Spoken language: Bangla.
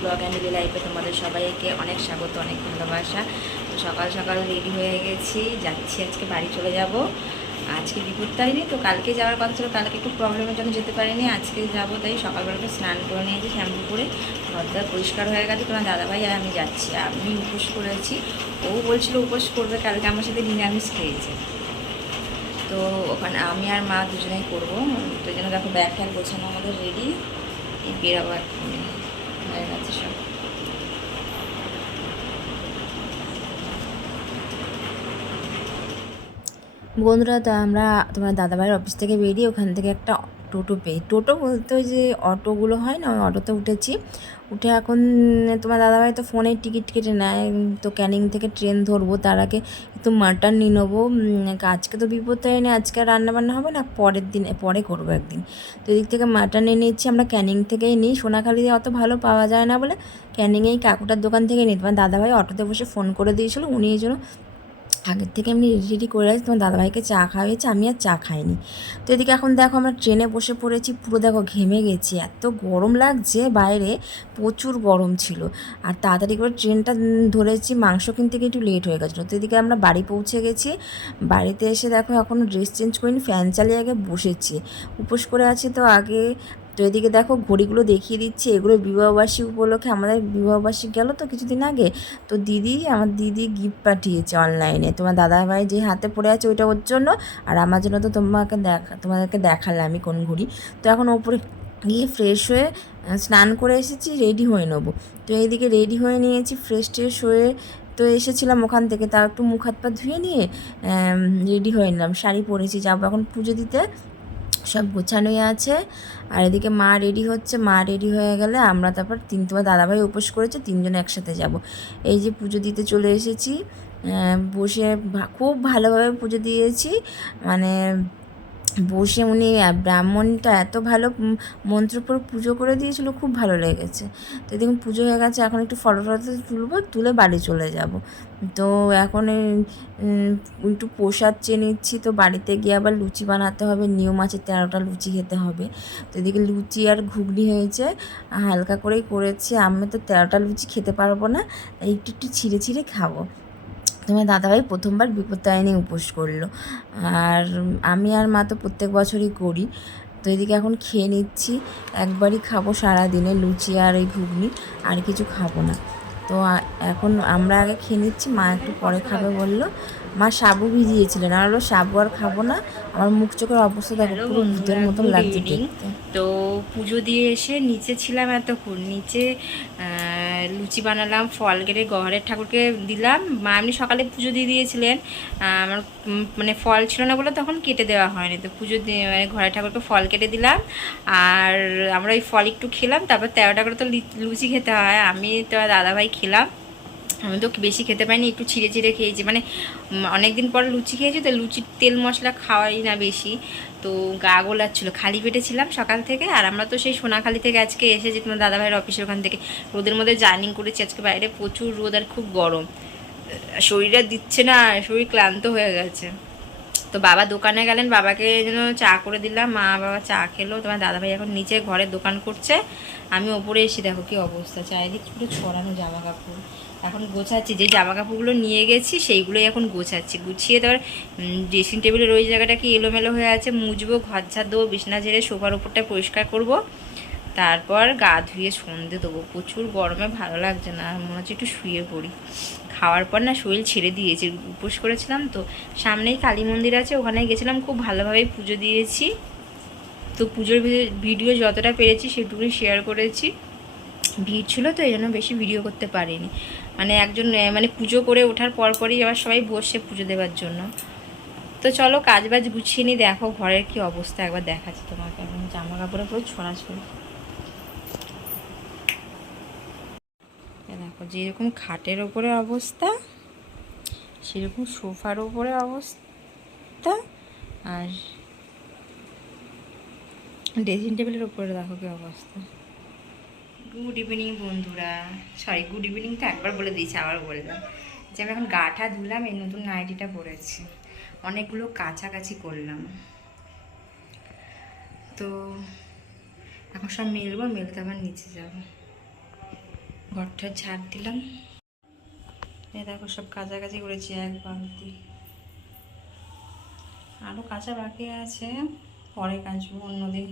ব্লগ অ্যান্ড ডেলি লাইফে তোমাদের সবাইকে অনেক স্বাগত, অনেক ভালোবাসা। তো সকাল সকাল রেডি হয়ে গেছি, যাচ্ছি, আজকে বাড়ি চলে যাব। আজকে বিপদ তারিনি তো কালকে যাওয়ার কথা ছিল, কালকে একটু প্রবলেমের জন্য যেতে পারিনি। আজকে যাব, তাই সকালবেলা একটু স্নান করে নিয়েছি শ্যাম্পু করে ঘরটা পরিষ্কার হয়ে গেছে। তোমার দাদাভাই আর আমি যাচ্ছি। আমি উপোস করেছি। ও বলছিল উপোস করবে, কালকে আমার সাথে নিরামিষ খেয়েছে। তো ওখানে আমি আর মা দুজনেই করব। তো জন্য দেখো ব্যাগ ট্যাগ গোছানো আমাদের রেডি হয়ে গেছে সব। বন্ধুরা তো আমরা তোমার দাদাভাইয়ের অফিস থেকে বেরিয়ে ওখান থেকে একটা টোটো পেয়ে। টোটো বলতে ওই যে অটোগুলো হয় না, ওই অটোতে উঠেছি। উঠে এখন তোমার দাদাভাই তো ফোনে টিকিট কেটে নেয়, তো ক্যানিং থেকে ট্রেন ধরবো, তার আগে একটু মাটন নিয়ে নেব। আজকে তো বিপদ হয়নি, আজকে আর রান্না বান্না হবে না, পরের দিন পরে করব একদিন। তো এদিক থেকে মাটন নিয়ে নিচ্ছি, আমরা ক্যানিং থেকেই নিই। সোনাখালি অত ভালো পাওয়া যায় না বলে ক্যানিংয়েই কাকুটার দোকান থেকে নিই। তোমার দাদাভাই অটোতে বসে ফোন করে দিয়েছিলো, উনি এই জন্য আগের থেকে এমনি রেডি রেডি করে রাখছি। তোমার দাদাভাইকে চা খাওয়াইছি আমি আর চা খাইনি। তো এদিকে এখন দেখো আমরা ট্রেনে বসে পড়েছি, পুরো দেখো ঘেমে গেছি। এত গরম লাগছে বাইরে, প্রচুর গরম ছিল। আর তাড়াতাড়ি করে ট্রেনটা ধরেছি, মাংস কিনতে গিয়ে একটু লেট হয়ে গেছিল। তো এদিকে আমরা বাড়ি পৌঁছে গেছি। বাড়িতে এসে দেখো এখনও ড্রেস চেঞ্জ করিনি ফ্যান চালিয়ে আগে বসেছি। উপোস করে আছি তো আগে তো এদিকে দেখো ঘড়িগুলো দেখিয়ে দিচ্ছে। এগুলো বিবাহবার্ষিক উপলক্ষে আমাদের বিবাহবার্ষিক গেল তো কিছুদিন আগে। তো দিদি, আমার দিদি গিফট পাঠিয়েছে অনলাইনে তোমার দাদা ভাই যে হাতে পড়ে আছে ওইটা ওর জন্য। আর আমার জন্য তো তোমাকে দেখা, তোমাদেরকে দেখালাম আমি কোন ঘড়ি। তো এখন ওপরে গিয়ে ফ্রেশ হয়ে স্নান করে এসেছি রেডি হয়ে নেব। তো এইদিকে রেডি হয়ে নিয়েছি ফ্রেশ ট্রেশ হয়ে তো এসেছিলাম ওখান থেকে। তাও একটু মুখ হাত পা ধুয়ে নিয়ে রেডি হয়ে নিলাম। শাড়ি পরেছি, যাব এখন পুজো দিতে। সব গোছানোই আছে। আর এদিকে মা রেডি হচ্ছে। মা রেডি হয়ে গেলে আমরা তারপর তিন, তোমার দাদাভাই উপোস করেছে, তিনজন একসাথে যাব। এই যে পুজো দিতে চলে এসেছি। বসে খুব ভালোভাবে পুজো দিয়েছি। মানে বসে উনি ব্রাহ্মণটা এত ভালো, উম, মন্ত্র পড়ে পুজো করে দিয়েছিল, খুব ভালো লেগেছে। তো দেখুন, পুজো হয়ে গেছে, এখন একটু ফটো ফটো তুলবো, তুলে বাড়ি চলে যাব। তো এখন একটু প্রসাদ চেয়ে নিচ্ছি, তো বাড়িতে গিয়ে আবার লুচি বানাতে হবে, নিয়ম আছে তেরোটা লুচি খেতে হবে। তো এদিকে লুচি আর ঘুগনি হয়েছে, হালকা করেই করেছি, আমি তো তেরোটা লুচি খেতে পারব না একটু একটু ছিঁড়ে ছিঁড়ে খাব। তোমার দাদাভাই প্রথমবার বিপত্তায়নী উপোস করল। আর আমি আর মা তো প্রত্যেক বছরই করি। তো এদিকে এখন খেয়ে নিচ্ছি। একবারই খাব সারাদিনে লুচি আর ওই ঘুগনি আর কিছু খাব না। তো এখন আমরা আগে খেয়ে নিচ্ছি। মা একটু পরে খাবে বলল। মা সাবু ভিজিয়েছিলেন। আর হলো সাবু আর খাব না। আমার মুখ চোখের অবস্থা দেখো পুরো ভূতের মতন লাগছে তো পুজো দিয়ে এসে নিচে ছিলাম এতক্ষণ। নিচে লুচি বানালাম, ফল কেটে গহরের ঠাকুরকে দিলাম। মা এমনি সকালে পুজো দিয়ে দিয়েছিলেন। আমার মানে ফল ছিল না বলে তখন কেটে দেওয়া হয়নি। তো পুজো মানে ঘরের ঠাকুরকে ফল কেটে দিলাম। আর আমরা ওই ফল একটু খেলাম, তারপর তেরোটা করে তো লুচি খেতে হয়। আমি তো দাদাভাই খেলাম। আমি তো বেশি খেতে পারিনি, একটু ছিঁড়ে ছিঁড়ে খেয়েছি। মানে অনেক দিন পর লুচি খেয়েছি, তো লুচির তেল মশলা খাওয়াই না বেশি। তো গা গোলাচ্ছিল, খালি পেটে ছিলাম সকাল থেকে, আর আমরা তো সেই সোনাখালি থেকে আজকে এসেছি তোমার দাদাভাইয়ের অফিসের ওখান থেকে, রোদের মধ্যে জার্নিং করেছি, আজকে বাইরে প্রচুর রোদ আর খুব গরম। শরীর আর দিচ্ছে না, শরীর ক্লান্ত হয়ে গেছে। তো বাবা দোকানে গেলেন, বাবাকে যেন চা করে দিলাম, মা বাবা চা খেলো, তোমার দাদাভাই এখন নিচে ঘরে দোকান করছে। আমি ওপরে এসে দেখো কি অবস্থা, চারিদিক পুরো ছড়ানো জামা কাপড় এখন গোছাচ্ছি, যে জামা কাপড়গুলো নিয়ে গেছি সেইগুলোই এখন গোছাচ্ছি। গুছিয়ে তারপর ড্রেসিং টেবিলের ওই জায়গাটা কি এলোমেলো হয়ে আছে মুছবো ঘর ঝাড় দেবো বিছনা ঝেড়ে সোফার ওপরটা পরিষ্কার করব। তারপর গা ধুয়ে সন্ধে দেবো। প্রচুর গরমে ভালো লাগছে না মনে হচ্ছে একটু শুয়ে পড়ি। খাওয়ার পর না শরীর ছেড়ে দিয়েছে, উপোস করেছিলাম তো। সামনেই কালী মন্দির আছে ওখানে গেছিলাম, খুব ভালোভাবে পুজো দিয়েছি। তো পুজোর ভিডিও যতটা পেরেছি সেটুকুই শেয়ার করেছি। ভিড় ছিল তো এই জন্য বেশি ভিডিও করতে পারিনি। মানে একজন মানে পুজো করে ওঠার পরপরই আবার সবাই বসে পুজো দেওয়ার জন্য। তো চলো কাজ বাজ গুছিয়ে নিই, দেখো ঘরের কি অবস্থা, একবার দেখাচ্ছি তোমাকে। এখন জামা কাপড়ে পুরো ছড়াছড়ি। দেখো যেরকম খাটের ওপরে অবস্থা, সেরকম সোফার ওপরে অবস্থা, আর ড্রেসিং টেবিলের উপরে দেখো কি অবস্থা। গুড ইভিনিং বন্ধুরা। সরি গুড ইভিনিং তো একবার বলে দিয়েছি, আবার বললাম যে আমি এখন গাটা ধুলাম, এই নতুন নাইটিটা পরেছি। অনেকগুলো কাছাকাছি করলাম। তো এখন সব মেলবো, মেলতে আবার নিচে যাব। ঘরটা ঝাড় দিলাম। এই দেখো সব কাছাকাছি করেছি, এক বালতি। আরও কাঁচা বাকি আছে। পরে কাচবো অন্যদিন।